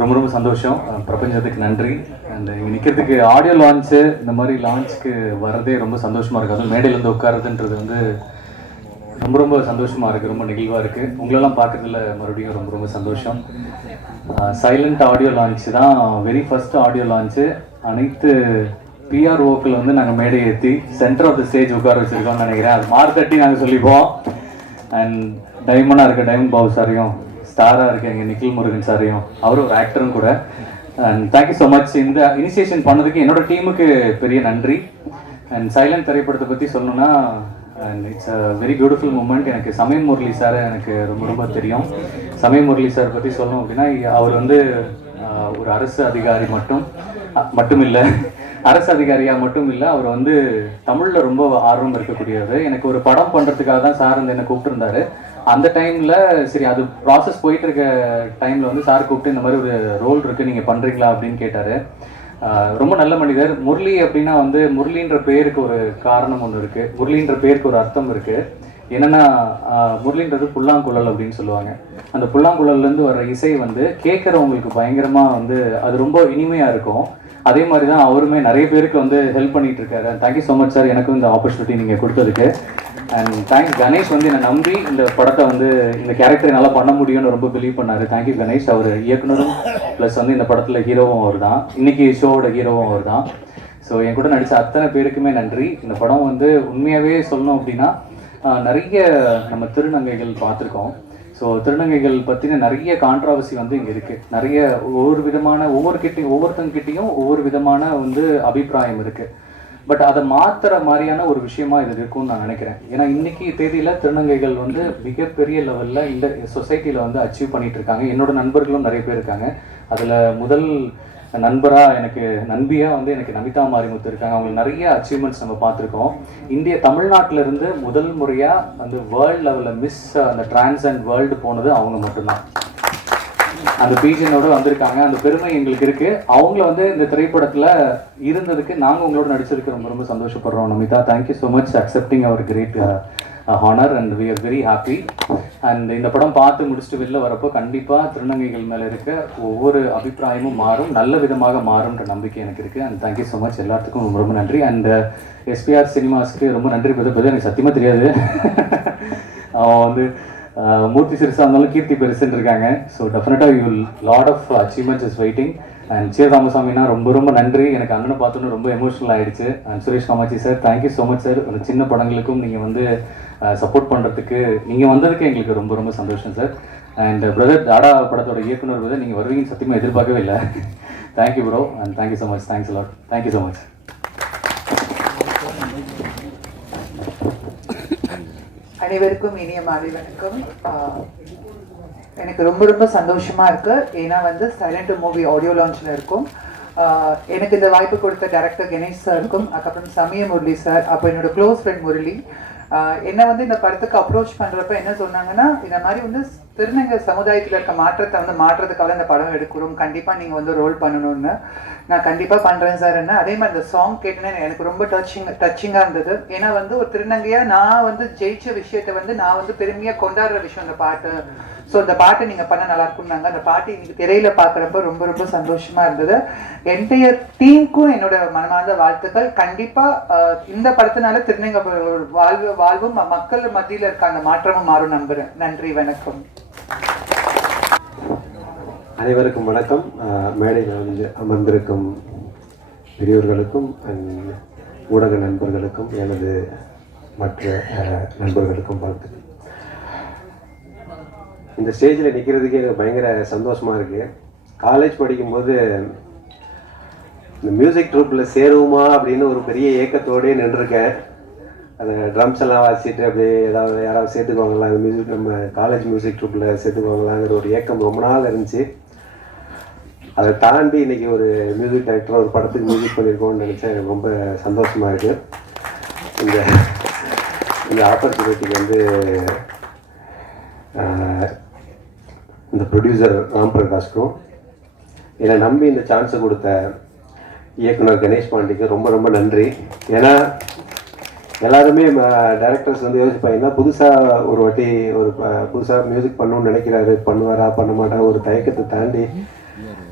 ரொம்ப ரொம்ப சந்தோஷம். பிரபஞ்சத்துக்கு நன்றி. அண்ட் இங்கே நிற்கிறதுக்கு ஆடியோ லான்ச்சு இந்த மாதிரி லான்ச்சுக்கு வர்றதே ரொம்ப சந்தோஷமாக இருக்குது அதுவும் மேடையில் வந்து உட்காருதுன்றது வந்து ரொம்ப ரொம்ப சந்தோஷமாக இருக்குது ரொம்ப நெகிழ்வாக இருக்குது உங்களெல்லாம் பார்க்குறதுல மறுபடியும் ரொம்ப ரொம்ப சந்தோஷம். சைலண்ட் ஆடியோ லான்ச்சு தான் வெரி ஃபர்ஸ்ட் ஆடியோ லான்ச்சு அனைத்து பிஆர்ஓக்கள் வந்து நாங்கள் மேடை ஏற்றி சென்டர் ஆஃப் த ஸ்டேஜ் உட்கார வச்சுருக்கோம்னு நினைக்கிறேன். அது மார்க் தட்டி நாங்கள் சொல்லிப்போம். அண்ட் டைமண்டாக இருக்க டைமண்ட் பாபு சாரையும் ஸ்டாராக இருக்கேன் எங்கள் நிக்கில் முருகன் சாரையும். அவரும் ஒரு ஆக்டரும் கூட. And thank you so much இந்த இனிஷியேஷன் பண்ணதுக்கு என்னோட டீமுக்கு பெரிய நன்றி. அண்ட் சைலண்ட் திரைப்படத்தை பற்றி சொல்லணும்னா and it's a very beautiful moment எனக்கு சமயம் முரளி சார் எனக்கு ரொம்ப ரொம்ப தெரியும். சமயம் முரளி சார் பற்றி சொல்லணும் அப்படின்னா அவர் வந்து ஒரு அரசு அதிகாரி மட்டும் மட்டும் இல்லை அரசு அதிகாரியாக மட்டும் இல்லை அவர் வந்து தமிழில் ரொம்ப ஆர்வம் இருக்கக்கூடியவர். எனக்கு ஒரு படம் பண்ணுறதுக்காக தான் சார் வந்து என்னை கூப்பிட்டுருந்தாரு. அந்த டைம்ல சரி அது ப்ராசஸ் போயிட்டு இருக்க டைம்ல வந்து சார் கூப்பிட்டு இந்த மாதிரி ஒரு ரோல் இருக்கு நீங்க பண்றீங்களா அப்படின்னு கேட்டாரு. ரொம்ப நல்ல மனிதர். முரளி அப்படின்னா வந்து முரளின்ற பேருக்கு ஒரு காரணம் ஒன்று இருக்கு. முரளின்ற பேருக்கு ஒரு அர்த்தம் இருக்கு. என்னன்னா முரளின்றது புல்லாங்குழல் அப்படின்னு சொல்லுவாங்க. அந்த புல்லாங்குழல்ல இருந்து வர்ற இசை வந்து கேட்கறவங்களுக்கு பயங்கரமா வந்து அது ரொம்ப இனிமையா இருக்கும். அதே மாதிரி தான் அவருமே நிறைய பேருக்கு வந்து ஹெல்ப் பண்ணிட்டு இருக்காரு. தேங்க்யூ ஸோ மச் சார் எனக்கும் இந்த ஆப்பர்ச்சுனிட்டி நீங்கள் கொடுத்ததுக்கு. அண்ட் தேங்க்ஸ் கணேஷ் வந்து என்னை நம்பி இந்த படத்தை வந்து இந்த கேரக்டரை நல்லா பண்ண முடியும்னு ரொம்ப பிலீவ் பண்ணார். தேங்க்யூ கணேஷ். அவர் இயக்குனரும் ப்ளஸ் வந்து இந்த படத்தில் ஹீரோவும் அவர் தான் இன்னைக்கு ஷோவோட ஹீரோவும் அவர் தான் ஸோ என் கூட நடித்த அத்தனை பேருக்குமே நன்றி. இந்த படம் வந்து உண்மையாகவே சொல்லணும் அப்படின்னா நிறைய நம்ம திருநங்கைகள் பார்த்துருக்கோம். ஸோ திருநங்கைகள் பற்றின நிறைய கான்ட்ராவர்சி வந்து இங்கே இருக்குது நிறைய ஒவ்வொரு விதமான ஒவ்வொரு கிட்டையும் ஒவ்வொருத்தங்கிட்டையும் ஒவ்வொரு விதமான வந்து அபிப்பிராயம் இருக்குது பட் அதை மாற்றுற மாதிரியான ஒரு விஷயமா இது இருக்கும்னு நான் நினைக்கிறேன். ஏன்னா இன்னைக்கு தேதியில் திருநங்கைகள் வந்து மிகப்பெரிய லெவலில் இந்த சொசைட்டியில் வந்து அச்சீவ் பண்ணிட்டு இருக்காங்க. என்னோட நண்பர்களும் நிறைய பேர் இருக்காங்க. அதில் முதல் நண்பராக எனக்கு நண்பியாக வந்து எனக்கு நமிதா மாரிமுத்து இருக்காங்க. அவங்களுக்கு நிறைய அச்சீவ்மெண்ட்ஸ் நம்ம பார்த்துருக்கோம். இந்திய தமிழ்நாட்டிலிருந்து முதல் முறையாக வந்து வேர்ல்ட் லெவலில் மிஸ் அந்த ட்ரான்ஸ் அண்ட் வேர்ல்டு போனது அவங்க மட்டும்தான். அந்த பீஜனோட வந்திருக்காங்க. அந்த பெருமை எங்களுக்கு இருக்கு. அவங்கள வந்து இந்த திரைப்படத்தில் இருந்ததுக்கு நாங்கள் உங்களோட நடிச்சதுக்கு ரொம்ப ரொம்ப சந்தோஷப்படுறோம் Namitha. Thank you so much accepting our great honour and we are very happy and இந்த படம் பார்த்து முடிச்சுட்டு வெளில வரப்போ கண்டிப்பாக திருநங்கைகள் மேலே இருக்க ஒவ்வொரு அபிப்பிராயமும் மாறும் நல்ல விதமாக மாறும்ன்ற நம்பிக்கை எனக்கு இருக்குது அண்ட் தேங்க்யூ ஸோ மச் எல்லாத்துக்கும் ரொம்ப நன்றி. அண்ட் எஸ்பிஆர் சினிமாஸ்க்கு ரொம்ப நன்றி பதம் எனக்கு சத்தியமாக தெரியாது. அவன் வந்து uh, மூர்த்தி சிறுசாக இருந்தாலும் கீர்த்தி பெருசுன்னு இருக்காங்க. ஸோ டெஃபினட்டாக you lot of achievements is waiting and say ராமசாமினா ரொம்ப ரொம்ப நன்றி. எனக்கு அண்ணனை பார்த்தோன்னு ரொம்ப எமோஷனல் ஆயிடுச்சு. And Suresh Kamatchi sir thank you so much sir ஒரு சின்ன படங்களுக்கும் நீங்கள் வந்து சப்போர்ட் பண்ணுறதுக்கு நீங்கள் வந்ததுக்கு எங்களுக்கு ரொம்ப ரொம்ப சந்தோஷம் சார் அண்ட் பிரதர் தாடா படத்தோட இயக்குனர் பிரதர் நீங்கள் வருவீங்கன்னு சத்தியமாக எதிர்பார்க்கவே இல்லை. Thank you bro and thank you so much thanks lot thank you so much அனைவருக்கும் இனிய மாலை வணக்கம். எனக்கு ரொம்ப ரொம்ப சந்தோஷமாக இருக்குது ஏன்னா வந்து சைலண்ட் மூவி ஆடியோ லான்ச்சில் இருக்கும். எனக்கு இந்த வாய்ப்பு கொடுத்த டேரக்டர் கணேஷ் சாருக்கும் அதுக்கப்புறம் சமய முரளி சார் அப்போ என்னோட க்ளோஸ் ஃப்ரெண்ட் முரளி என்னை வந்து இந்த படத்துக்கு அப்ரோச் பண்ணுறப்ப என்ன சொன்னாங்கன்னா இந்த மாதிரி வந்து திருநங்கை சமுதாயத்தில் இருக்க மாற்றத்தை வந்து மாற்றுறதுக்காக இந்த படம் எடுக்கிறோம். கண்டிப்பாக நீங்கள் வந்து ரோல் பண்ணணும்னு. நான் கண்டிப்பாக பண்ணுறேன் சார் என்ன அதே மாதிரி இந்த சாங் கேட்டேன்னு எனக்கு ரொம்ப டச்சிங் டச்சிங்காக இருந்தது. ஏன்னா வந்து ஒரு திருநங்கையாக நான் வந்து ஜெயிச்ச விஷயத்தை வந்து நான் வந்து பெருமையாக கொண்டாடுற விஷயம் இந்த பாட்டு. ஸோ இந்த பாட்டை நீங்கள் பண்ண நல்லா இருக்கும்னாங்க அந்த பாட்டு இன்னைக்கு திரையில பார்க்குறப்ப ரொம்ப ரொம்ப சந்தோஷமா இருந்தது. என்டையர் டீமுக்கும் என்னோட மனமார்ந்த வாழ்த்துக்கள். கண்டிப்பாக இந்த படத்தினால திருநங்கை வாழ்வு வாழ்வும் மக்கள் மத்தியில் இருக்க அந்த மாற்றமும் மாறும் நம்புகிறேன் நன்றி வணக்கம். அனைவருக்கும் வணக்கம். மேடையில் வந்து அமர்ந்திருக்கும் பெரியோர்களுக்கும் ஊடக நண்பர்களுக்கும் எனது மற்ற நண்பர்களுக்கும் வாழ்த்துக்கள். இந்த ஸ்டேஜில் நிற்கிறதுக்கே எனக்கு பயங்கர சந்தோஷமாக இருக்குது காலேஜ் படிக்கும்போது இந்த மியூசிக் ட்ரூப்பில் சேருவோமா அப்படின்னு ஒரு பெரிய ஏக்கத்தோடயே நின்றுருக்கேன். அந்த ட்ரம்ஸ் எல்லாம் வாசிட்டு அப்படியே ஏதாவது யாராவது சேர்த்துக்குவாங்களா அந்த மியூசிக் நம்ம காலேஜ் மியூசிக் ட்ரூப்பில் சேர்த்துக்குவாங்களாங்கிற ஒரு ஏக்கம் ரொம்ப நாள் இருந்துச்சு. அதை தாண்டி இன்றைக்கி ஒரு மியூசிக் டைரக்டர் ஒரு படத்துக்கு மியூசிக் பண்ணியிருக்கோம்னு நினச்சேன். எனக்கு ரொம்ப சந்தோஷமாக இருக்குது இந்த இந்த ஆப்பர்ச்சுனிட்டிக்கு வந்து இந்த ப்ரொடியூசர் ராம் பிரகாஷ்க்கும் என்னை நம்பி இந்த சான்ஸை கொடுத்த இயக்குனர் கணேஷ் பாண்டிக்கு ரொம்ப ரொம்ப நன்றி. ஏன்னா எல்லாருமே டைரக்டர்ஸ் வந்து யோசிப்பாங்கன்னா புதுசாக ஒரு வாட்டி ஒரு புதுசாக மியூசிக் பண்ணணும்னு நினைக்கிறாரு பண்ணுவாரா பண்ண மாட்டா ஒரு தயக்கத்தை தாண்டி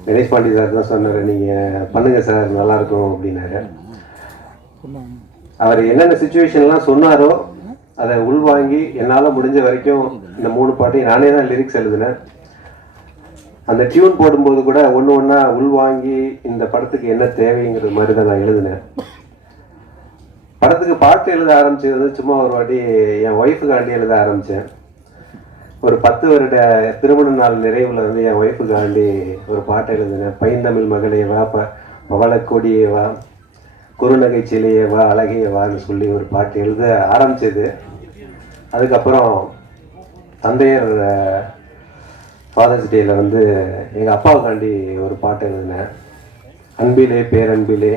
கணேஷ் பாண்டி சார் தான் சொன்னார் நீங்கள் பண்ணுங்க சார் நல்லாயிருக்கும் அப்படின்னாரு. அவர் என்னென்ன சுச்சுவேஷன்லாம் சொன்னாரோ அதை உள்வாங்கி என்னால் முடிஞ்ச வரைக்கும் இந்த மூணு பாட்டையும் நானே தான் லிரிக்ஸ் எழுதினேன். அந்த டியூன் போடும்போது கூட ஒன்று ஒன்றா உள்வாங்கி இந்த படத்துக்கு என்ன தேவைங்கிறது மாதிரி தான் நான் எழுதினேன். படத்துக்கு பாட்டு எழுத ஆரம்பிச்சது வந்து சும்மா ஒரு வாட்டி என் ஒய்ஃபுக்காண்டி எழுத ஆரம்பித்தேன் ஒரு பத்து வருட திருமண நாள் நிறைவில் வந்து என் ஒய்ஃபுக்காண்டி ஒரு பாட்டு எழுதினேன். பைந்தமிழ் மகளே வா ப பவளக்கொடியே வா குறுநகை வா அழகிய வான்னு சொல்லி ஒரு பாட்டு எழுத ஆரம்பிச்சது. அதுக்கப்புறம் தந்தையர் ஃபாதர்ஸ் டேயில் வந்து எங்கள் அப்பாவுக்காண்டி ஒரு பாட்டு எழுதினேன். அன்பிலே பேரன்பிலே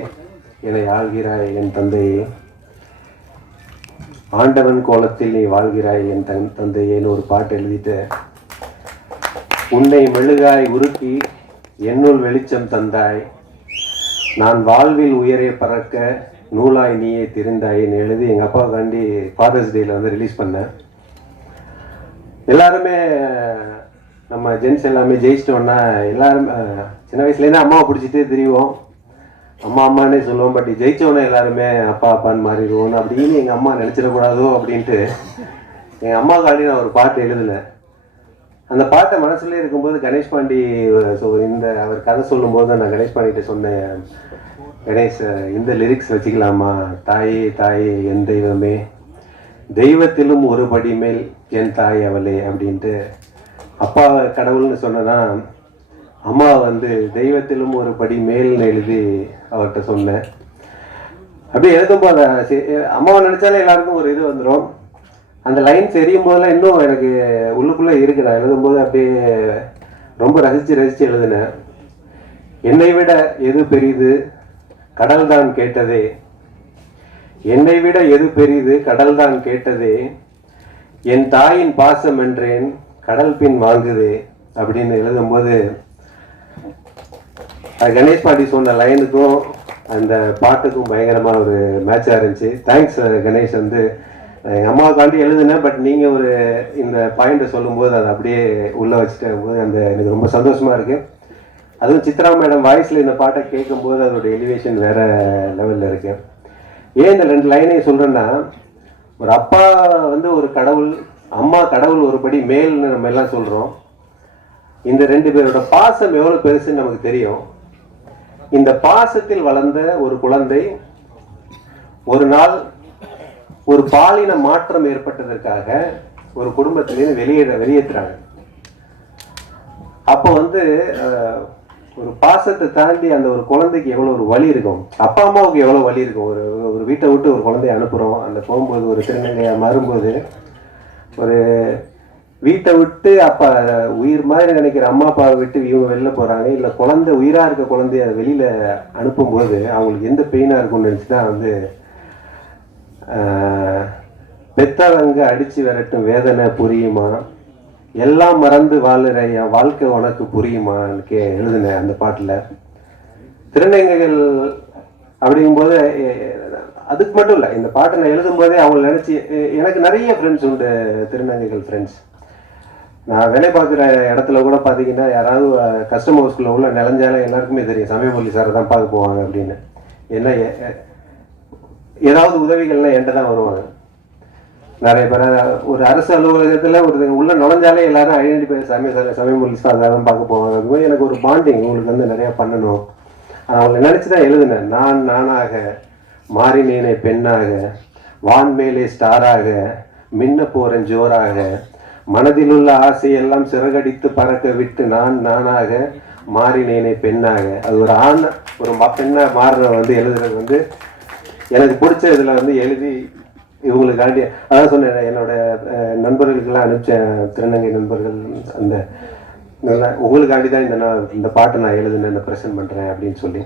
என்னை ஆள்கிறாய் என் தந்தையே. ஆண்டவன் கோலத்தில் நீ வாழ்கிறாய் என் தன் தந்தையேன்னு ஒரு பாட்டு எழுதிட்டு உன்னை மெழுகாய் உருக்கி என்னுள் வெளிச்சம் தந்தாய். நான் வாழ்வில் உயரே பறக்க நூலாய் நீயே திரிந்தாயின்னு எழுதி எங்கள் அப்பாவுக்காண்டி ஃபாதர்ஸ் டேயில் வந்து ரிலீஸ் பண்ணேன். எல்லாருமே நம்ம ஜென்ஸ் எல்லாமே ஜெயிச்சிட்டோன்னா எல்லாரும் சின்ன வயசுலேருந்து அம்மாவை பிடிச்சிட்டே திரிவோம். அம்மா அம்மானே சொல்லுவோம். பட் ஜெயிச்சவனே எல்லாருமே அப்பா அப்பான்னு மாறிடுவோம். அப்படின்னு எங்கள் அம்மா நினச்சிடக்கூடாதோ அப்படின்ட்டு எங்கள் அம்மாவுக்காண்டி நான் ஒரு பாட்டு எழுதினேன். அந்த பாட்டை மனசுல இருக்கும்போது கணேஷ் பாண்டி ஸோ இந்த அவர் கதை சொல்லும்போது நான் கணேஷ் பாண்டிகிட்ட சொன்னேன். கணேஷ் இந்த லிரிக்ஸ் வச்சுக்கலாமா? தாயே தாயே என் தெய்வமே தெய்வத்திலும் ஒரு படி மேல் என் தாய் அவளே அப்படின்ட்டு. அப்பா கடவுள்னு சொன்னனா அம்மா வந்து தெய்வத்திலும் ஒரு படி மேல்னு எழுதி அவர்கிட்ட சொன்னேன் அப்படியே எழுதும்போது சரி, அம்மாவை நினைச்சாலே எல்லாருக்கும் ஒரு இது வந்துடும் அந்த லைன்ஸ் எரியும் போதெல்லாம் இன்னும் எனக்கு உள்ளுக்குள்ளே இருக்கு. நான் எழுதும்போது அப்படியே ரொம்ப ரசித்து ரசித்து எழுதினேன் என்னை விட எது பெரிது? கடல் தான் கேட்டதே. என்னை விட எது பெரிது? கடல் தான் கேட்டதே. என் தாயின் பாசம் என்றேன். கடல் பின் வாங்குதே அப்படின்னு எழுதும்போது கணேஷ் பாண்டி சொன்ன லைனுக்கும் அந்த பாட்டுக்கும் பயங்கரமாக ஒரு மேட்சாக இருந்துச்சு. தேங்க்ஸ் கணேஷ் வந்து. எங்கள் அம்மாவுக்காண்டி எழுதுனேன் பட் நீங்கள் ஒரு இந்த பாயிண்ட்டை சொல்லும்போது அதை அப்படியே உள்ளே வச்சுட்டு போது அந்த எனக்கு ரொம்ப சந்தோஷமாக இருக்குது அதுவும் சித்ரா மேடம் வாய்ஸில் இந்த பாட்டை கேட்கும்போது அதோட எலிவேஷன் வேறு லெவலில் இருக்குது ஏன் இந்த ரெண்டு லைனையும் சொல்கிறேன்னா ஒரு அப்பா வந்து ஒரு கடவுள் அம்மா கடவுள் ஒருபடி மேல்னு நம்ம எல்லாம் சொல்கிறோம் இந்த ரெண்டு பேரோட பாசம் எவ்வளோ பெருசுன்னு நமக்கு தெரியும். இந்த பாசத்தில் வளர்ந்த ஒரு குழந்தை ஒரு நாள் ஒரு பாலின மாற்றம் ஏற்பட்டதற்காக ஒரு குடும்பத்திலேருந்து வெளியேற வெளியேற்றுறாங்க. அப்போ வந்து ஒரு பாசத்தை தாண்டி அந்த ஒரு குழந்தைக்கு எவ்வளோ ஒரு வலி இருக்கும். அப்பா அம்மாவுக்கு எவ்வளோ வலி இருக்கும். ஒரு ஒரு வீட்டை விட்டு ஒரு குழந்தைய அனுப்புகிறோம் அந்த போகும்போது ஒரு திருநங்கையாக மாறும்போது ஒரு வீட்டை விட்டு அப்பா உயிர் மாதிரி நினைக்கிற அம்மா அப்பாவை விட்டு இவங்க வெளில போகிறாங்க இல்லை குழந்தை உயிராக இருக்க குழந்தைய வெளியில் அனுப்பும்போது அவங்களுக்கு எந்த பெயினாக இருக்கும்னு நினச்சி வந்து பெத்தவங்க அடிச்சு விரட்டும் வேதனை புரியுமா? எல்லாம் மறந்து வாழுற என் வாழ்க்கை உனக்கு புரியுமான்னு கே எழுதினேன் அந்த பாட்டில். திருநங்கைகள் அப்படிங்கும்போது அதுக்கு மட்டும் இல்லை இந்த பாட்டை நான் எழுதும்போதே அவங்கள நினச்சி எனக்கு நிறைய ஃப்ரெண்ட்ஸ் உண்டு திருநங்கைகள் ஃப்ரெண்ட்ஸ் நான் வேலை பார்க்குற இடத்துல கூட பார்த்தீங்கன்னா யாராவது கஸ்டமர் ஹவுஸ்குள்ளே உள்ள நிலஞ்சாலும் எல்லாருக்குமே தெரியும் சமயமொழி சாரை தான் பார்க்க போவாங்க அப்படின்னு. என்ன ஏதாவது உதவிகள்லாம் என்கிட்ட தான் வருவாங்க. நிறைய பேர் ஒரு அரசு அலுவலகத்தில் ஒரு உள்ள நுழைஞ்சாலே எல்லாரும் ஐடென்டிஃபை சமய சமயமொழி சார் தான் பார்க்க போவாங்க. அது மாதிரி எனக்கு ஒரு பாண்டிங் உங்களுக்கு வந்து நிறையா பண்ணணும். அவங்களை நினச்சி தான் எழுதினேன். நான் நானாக மாறினேனே பெண்ணாக வான்மேலே ஸ்டாராக மின்ன போறேன் ஜோராக மனதிலுள்ள ஆசையெல்லாம் சிறகடித்து பறக்க விட்டு நான் நானாக மாறினேனே பெண்ணாக. அது ஒரு ஆண் ஒரு ம- மாறுற வந்து எழுதுறது வந்து எனக்கு பிடிச்ச இதில் வந்து எழுதி இவங்களுக்காண்டி அதான் சொன்னேன் என்னோட நண்பர்களுக்கெல்லாம் அனுப்பிச்சேன் திருநங்கை நண்பர்கள் அந்த உங்களுக்காண்டி தான் இந்த நான் இந்த பாட்டை நான் எழுதுனேன் இந்த ப்ரெசென்ட் பண்ணுறேன் அப்படின்னு சொல்லி.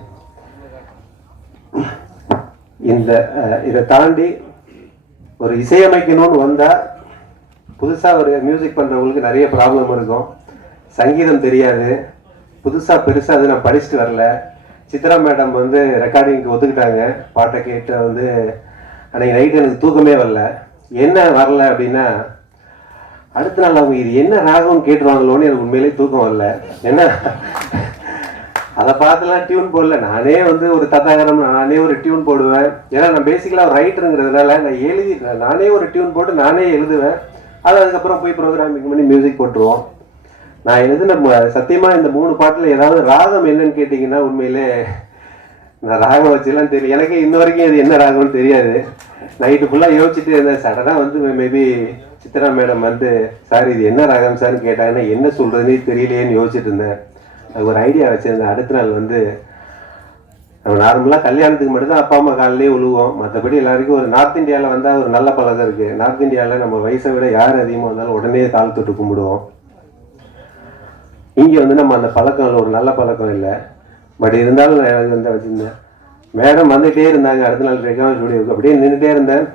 இந்த இதை தாண்டி ஒரு இசையமைக்கணும்னு வந்தால் புதுசாக ஒரு மியூசிக் பண்ணுறவங்களுக்கு நிறைய ப்ராப்ளம் இருக்கும். சங்கீதம் தெரியாது. புதுசாக பெருசாக அது நான் படிச்சுட்டு வரல. சித்ரா மேடம் வந்து ரெக்கார்டிங்க்கு ஒத்துக்கிட்டாங்க. பாட்டை கேட்டு வந்து அன்றைக்கி நைட்டு எனக்கு தூக்கமே வரல. என்ன வரல அப்படின்னா அடுத்த நாள் அவங்க இது என்ன ராகம்னு கேட்டுருவாங்களோன்னு எனக்கு உண்மையிலேயே தூக்கம் வரல. ஏன்னா அதை பார்த்துலாம் டியூன் போடல. நானே வந்து ஒரு தத்தாகரம் நானே ஒரு டியூன் போடுவேன். ஏன்னா நான் பேசிக்கலாக ரைட்டருங்கிறதுனால நான் எழுதி நானே ஒரு டியூன் போட்டு நானே எழுதுவேன். அது அதுக்கப்புறம் போய் ப்ரோக்ராமிங் பண்ணி மியூசிக் போட்டுருவோம். நான் எழுதின சத்தியமாக இந்த மூணு பாட்டில் ஏதாவது ராகம் என்னன்னு கேட்டிங்கன்னா உண்மையிலே நான் ராகம் வச்சுலாம் தெரியல. எனக்கே இன்ன வரைக்கும் இது என்ன ராகம்னு தெரியாது. நைட்டு ஃபுல்லாக யோசிச்சுட்டு இருந்தேன். சடனாக வந்து மேபி சித்ரா மேடம் வந்து சார் இது என்ன ராகம் சார்னு கேட்டாங்கன்னா என்ன சொல்கிறதுனே தெரியலையேன்னு யோசிச்சுட்டு இருந்தேன். ஒரு ஐடியா வச்சுருந்தேன். அடுத்த நாள் வந்து நம்ம நார்மலாக கல்யாணத்துக்கு மட்டும்தான் அப்பா அம்மா காலையிலே உழுவோம். மற்றபடி எல்லாருக்கும் ஒரு நார்த் இந்தியாவில் வந்தால் ஒரு நல்ல பழக்கம் இருக்குது நார்த் இந்தியாவில் நம்ம வயசை விட யார் அதிகமாக வந்தாலும் உடனே கால் தொட்டு கும்பிடுவோம். இங்கே வந்து நம்ம அந்த பழக்கம் ஒரு நல்ல பழக்கம் இல்லை. பட் இருந்தாலும் நான் எனக்கு வந்து வச்சுருந்தேன். மேடம் வந்துகிட்டே இருந்தாங்க. அடுத்த நாள் ரெக்கார்ட் ஸ்டுடியோக்கு அப்படியே நின்றுட்டே இருந்தேன்.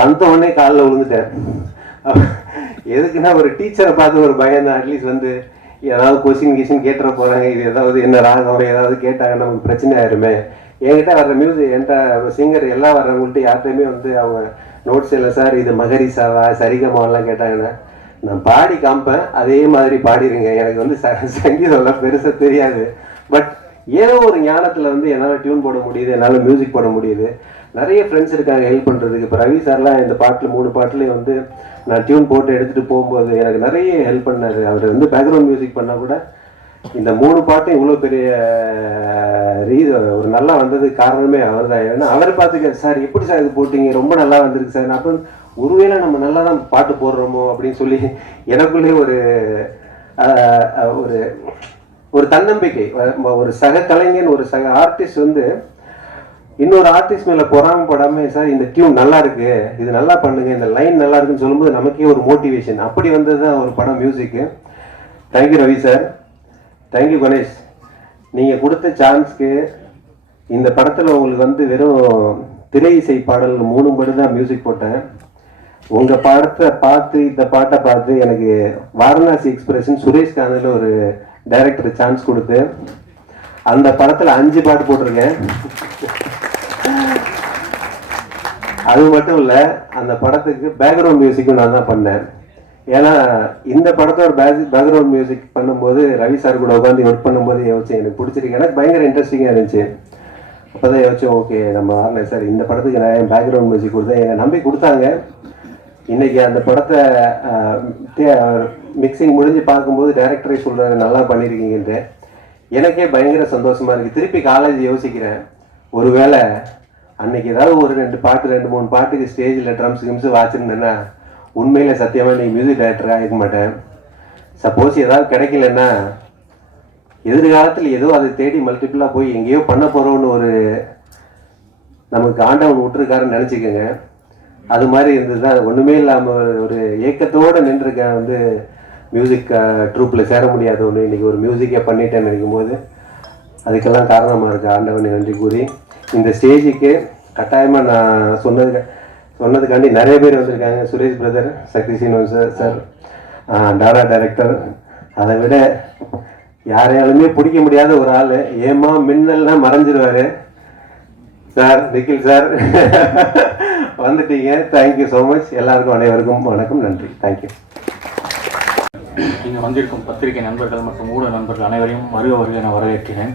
வந்த உடனே காலில் விழுந்துட்டேன் எதுக்குன்னா ஒரு டீச்சரை பார்த்து ஒரு பயம் தான். அட்லீஸ்ட் வந்து ஏதாவது கொஸ்டின் கிஷின் கேட்டுற போகிறாங்க இது ஏதாவது என்ன ராகம் ஏதாவது கேட்டாங்க நமக்கு பிரச்சனை ஆயிருமே. என்கிட்ட வர்ற மியூசிக் என்கிட்ட சிங்கர் எல்லாம் வர்றவங்கள்ட்ட யார்கிட்டையுமே வந்து அவங்க நோட்ஸ் இல்லை சார் இது மகரிசாவா சரிகமாவெல்லாம் கேட்டாங்கன்னா நான் பாடி காமிப்பேன். அதே மாதிரி பாடிடுங்க எனக்கு வந்து ச சங்கீதம்லாம் பெருசாக தெரியாது. பட் ஏதோ ஒரு ஞானத்தில் வந்து என்னால் டியூன் போட முடியுது என்னால் மியூசிக் போட முடியுது. நிறைய ஃப்ரெண்ட்ஸ் இருக்காங்க ஹெல்ப் பண்ணுறதுக்கு இப்போ ரவி சார்லாம் இந்த பாட்டில் மூணு பாட்டிலையும் வந்து நான் டியூன் போட்டு எடுத்துகிட்டு போகும்போது எனக்கு நிறைய ஹெல்ப் பண்ணார். அவர் வந்து பேக்ரவுண்ட் மியூசிக் பண்ணால் கூட இந்த மூணு பாட்டும் இவ்வளோ பெரிய ரீ ஒரு நல்லா வந்ததுக்கு காரணமே அவர் தான் ஏன்னா அவர் பார்த்துக்க சார் எப்படி சார் இது போட்டீங்க? ரொம்ப நல்லா வந்திருக்கு சார். அப்போ ஒருவேளை நம்ம நல்லா தான் பாட்டு போடுறோமோ? அப்படின்னு சொல்லி எனக்குள்ளே ஒரு ஒரு ஒரு தன்னம்பிக்கை. ஒரு சக கலைஞன் ஒரு சக ஆர்டிஸ்ட் வந்து இன்னொரு ஆர்டிஸ்ட் மேல பொறாமப்படாம சார் இந்த டியூன் நல்லா இருக்கு. இது நல்லா பண்ணுங்க. இந்த லைன் நல்லா இருக்குன்னு சொல்லும்போது நமக்கே ஒரு மோட்டிவேஷன் அப்படி வந்தது தான் ஒரு படம் மியூசிக்கு thank you Ravi sir thank you Ganesh நீங்கள் கொடுத்த சான்ஸ்க்கு இந்த படத்தில் உங்களுக்கு வந்து வெறும் திரை இசை பாடல் மூணு படி தான் மியூசிக் போட்டேன். உங்கள் படத்தை பார்த்து இந்த பாட்டை பார்த்து எனக்கு வாரணாசி எக்ஸ்பிரஷன் சுரேஷ் காந்தில் ஒரு டைரக்டர் சான்ஸ் கொடுத்து அந்த படத்தில் அஞ்சு பாட்டு போட்டிருக்கேன். அது மட்டும் இல்லை அந்த படத்துக்கு பேக்ரவுண்ட் மியூசிக்கும் நான் தான் பண்ணேன். ஏன்னா இந்த படத்தோட பேக்ரவுண்ட் மியூசிக் பண்ணும்போது ரவி சார் கூட உட்காந்து ஒர்க் பண்ணும்போது யோசிச்சேன் எனக்கு பிடிச்சிருக்கு. எனக்கு பயங்கர இன்ட்ரெஸ்டிங்காக இருந்துச்சு. அப்போ தான் யோசிச்சோம் ஓகே நம்ம ஆர்லை சார் இந்த படத்துக்கு நான் பேக்ரவுண்ட் மியூசிக் கொடுத்தேன்? என்னை நம்பி கொடுத்தாங்க. இன்னைக்கு அந்த படத்தை மிக்சிங் முடிஞ்சு பார்க்கும்போது டேரக்டரே சொல்கிறாங்க நல்லா பண்ணியிருக்கீங்கன்ட்டு எனக்கே பயங்கர சந்தோஷமாக இருக்குது திருப்பி காலேஜ் யோசிக்கிறேன். ஒருவேளை அன்னைக்கு ஏதாவது ஒரு ரெண்டு பாட்டு ரெண்டு மூணு பாட்டுக்கு ஸ்டேஜில் ட்ரம்ஸ் கிம்ஸ் வாச்சிருந்தேன்னா உண்மையில் சத்தியமாக நீ மியூசிக் டைரக்டராக இருக்க மாட்டேன். சப்போஸ் ஏதாவது கிடைக்கலன்னா எதிர்காலத்தில் ஏதோ அதை தேடி மல்டிப்புளாக போய் எங்கேயோ பண்ண போகிறோன்னு ஒரு நமக்கு ஆண்டவன் விட்டுருக்காருன்னு நினச்சிக்கோங்க. அது மாதிரி இருந்தது தான் ஒன்றுமே இல்லாமல் ஒரு ஏக்கத்தோடு நின்றுருக்கேன் வந்து மியூசிக் ட்ரூப்பில் சேர முடியாத ஒன்று இன்றைக்கி ஒரு மியூசிக்கை பண்ணிட்டேன்னு நினைக்கும் போது அதுக்கெல்லாம் காரணமாக இருக்குது ஆண்டவனை நன்றி கூறி இந்த ஸ்டேஜுக்கு கட்டாயமாக நான் சொன்னது சொன்னதுக்காண்டி நிறைய பேர் வந்திருக்காங்க. Suresh brother Sakthi Srinivas sir sir டாரா director அதை விட யாரையாலுமே பிடிக்க முடியாத ஒரு ஆள். ஏமா மின்னல்லாம் மறைஞ்சிருவார். சார் நிக்கில் சார் வந்துட்டீங்க. தேங்க்யூ ஸோ மச் எல்லாருக்கும் அனைவருக்கும் வணக்கம் நன்றி. தேங்க்யூ நீங்கள் வந்திருக்கும் பத்திரிகை நண்பர்கள் மற்றும் ஊடக நண்பர்கள் அனைவரையும் வருக வருக என வரவேற்கிறேன்.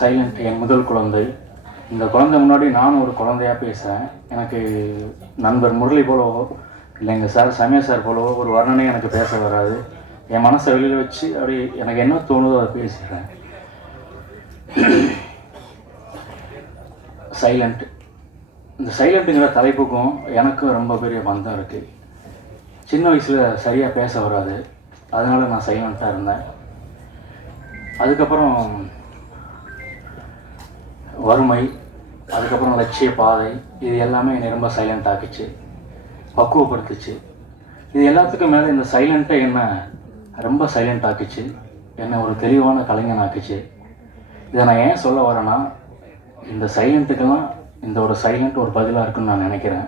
சைலண்ட் என் முதல் குழந்தை. இந்த குழந்தை முன்னாடி நானும் ஒரு குழந்தையா பேசுகிறேன் எனக்கு நண்பர் முரளி போலவோ இல்லை எங்கள் சார் சமய சார் போலவோ ஒரு வர்ணனை எனக்கு பேச வராது. என் மனசை வெளியில் வச்சு அப்படி எனக்கு என்ன தோணுதோ அதை பேசிடுறேன் சைலண்ட் இந்த சைலண்ட்டுங்கிற தலைப்புக்கும் எனக்கும் ரொம்ப பெரிய பந்தம் இருக்குது சின்ன வயசில் சரியாக பேச வராது. அதனால நான் சைலண்ட்டாக இருந்தேன். அதுக்கப்புறம் வறுமை அதுக்கப்புறம் லட்சிய பாதை இது எல்லாமே என்னை ரொம்ப சைலண்ட் ஆக்குச்சு பக்குவப்படுத்துச்சு. இது எல்லாத்துக்கும் மேலே இந்த சைலண்ட்டை என்ன ரொம்ப சைலண்ட் ஆக்குச்சு என்னை ஒரு தெளிவான கலைஞன் ஆக்குச்சு. இதை நான் ஏன் சொல்ல வரேன்னா இந்த சைலண்ட்டுக்கெல்லாம் இந்த ஒரு சைலண்ட் ஒரு பதிலாக இருக்குன்னு நான் நினைக்கிறேன்.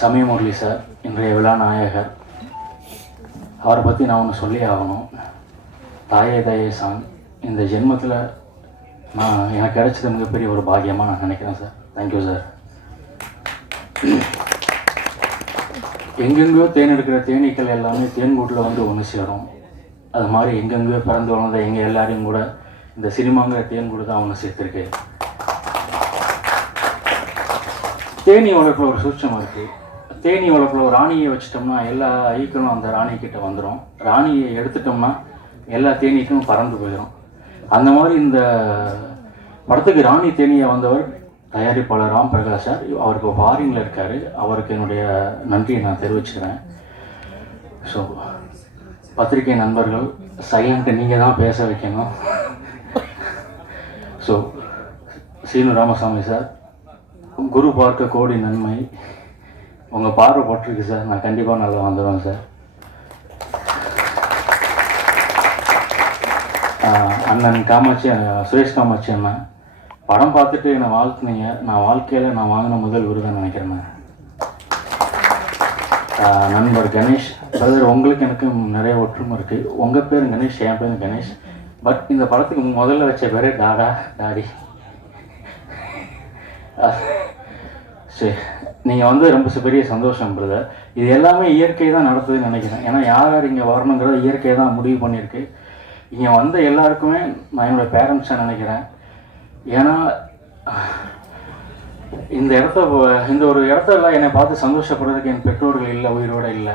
சமய முரளி சார் இன்றைய விழா நாயகர் அவரை பற்றி நான் ஒன்று சொல்லி ஆகணும். தாயே தாயே சாங் இந்த ஜென்மத்தில் நான் எனக்கு கிடைச்சது மிகப்பெரிய ஒரு பாக்கியமாக நான் நினைக்கிறேன் சார் தேங்க்யூ சார் எங்கெங்கேயோ தேன் எடுக்கிற தேனீக்கள் எல்லாமே தேன்கூட்டில் வந்து ஒன்று சேரும். அது மாதிரி எங்கெங்கேயோ பிறந்து வளர்ந்த எங்கள் எல்லாரையும் கூட இந்த சினிமாங்கிற தேன்கூடு தான் ஒன்று சேர்த்துருக்கு. தேனி வளர்ப்பில் ஒரு சூட்சம் இருக்குது தேனி வளர்ப்பில் ஒரு ராணியை வச்சிட்டோம்னா எல்லா ஈக்களும் அந்த ராணி கிட்ட வந்துடும் ராணியை எடுத்துட்டோம்னா எல்லா தேனீக்களும் பறந்து போயிடும் அந்த மாதிரி இந்த படத்துக்கு ராணி தேனியை வந்தவர் தயாரிப்பாளர் ராம் பிரகாஷ் சார். அவருக்கு ஃபாரினில் இருக்கார். அவருக்கு என்னுடைய நன்றியை நான் தெரிவிச்சுக்கிறேன். ஸோ பத்திரிகை நண்பர்கள் சைலண்ட்டை நீங்கள் தான் பேச வைக்கணும். ஸோ சீனு ராமசாமி சார் குரு பார்க்க கோடி நன்மை. உங்கள் பார்வை பட்டிருக்கு சார். நான் கண்டிப்பாக நல்லா வந்துடுவேன் சார். அண்ணன் காமாட்சி சுரேஷ் காமாட்சி அண்ணன். படம் பார்த்துட்டு என்னை வாழ்த்துனீங்க. நான் வாழ்க்கையில் நான் வாங்கின முதல் விருதுன்னு நினைக்கிறேன் நண்பர் கணேஷ். பிரதர் உங்களுக்கு எனக்கும் நிறைய ஒற்றுமை இருக்குது உங்கள் பேர் கணேஷ் என் பேர் கணேஷ். பட் இந்த படத்துக்கு முதல்ல வச்ச பேரே டாடா டாடி. சரி. நீங்கள் வந்து ரொம்ப பெரிய சந்தோஷம் பிரதர். இது எல்லாமே இயற்கை தான் நடத்துதுன்னு நினைக்கிறேன். ஏன்னா யார் யார் இங்கே வரணுங்கிறத இயற்கை தான் முடிவு பண்ணியிருக்கு. இங்கே வந்த எல்லாருக்குமே நான் என்னோட பேரண்ட்ஸை நினைக்கிறேன். ஏன்னா இந்த இடத்த இந்த ஒரு இடத்தெல்லாம் என்னை பார்த்து சந்தோஷப்படுறதுக்கு என் பெற்றோர்கள் இல்லை உயிரோடு இல்லை.